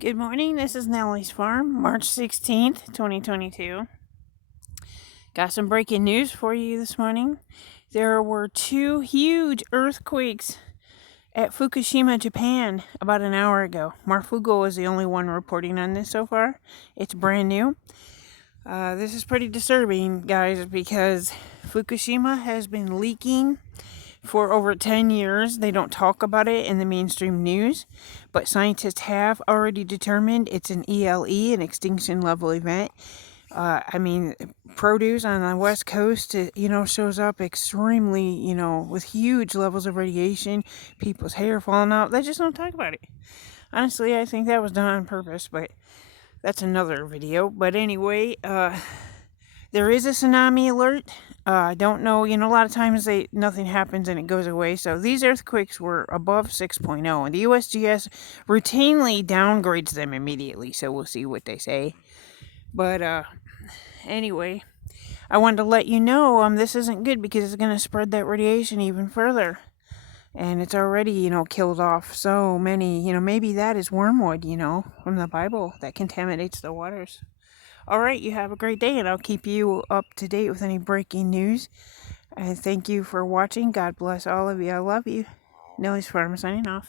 Good morning, this is Nellie's Farm, March 16th, 2022. Got some breaking news for you this morning. There were 2 huge earthquakes at Fukushima, Japan about an hour ago. Marfugo is the only one reporting on this so far. It's brand new. This is pretty disturbing, guys, because Fukushima has been leaking for over 10 years. They don't talk about it in the mainstream news, but scientists have already determined it's an ELE, an extinction level event. Produce on the west coast, shows up extremely, with huge levels of radiation, people's hair falling out. They just don't talk about it. Honestly, I think that was done on purpose, but that's another video. But anyway, there is a tsunami alert. I don't know, a lot of times nothing happens and it goes away. So these earthquakes were above 6.0, and the USGS routinely downgrades them immediately. So we'll see what they say. But anyway, I wanted to let you know this isn't good because it's going to spread that radiation even further. And it's already, killed off so many, maybe that is wormwood, from the Bible that contaminates the waters. All right, you have a great day, and I'll keep you up to date with any breaking news. And thank you for watching. God bless all of you. I love you. Nellie's Farm signing off.